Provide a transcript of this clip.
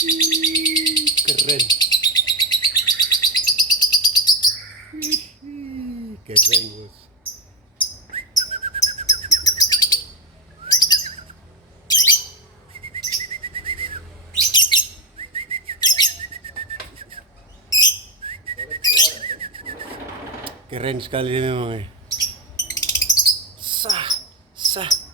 Keren. Keren bos. Keren sekali memang ya. Sah, sah.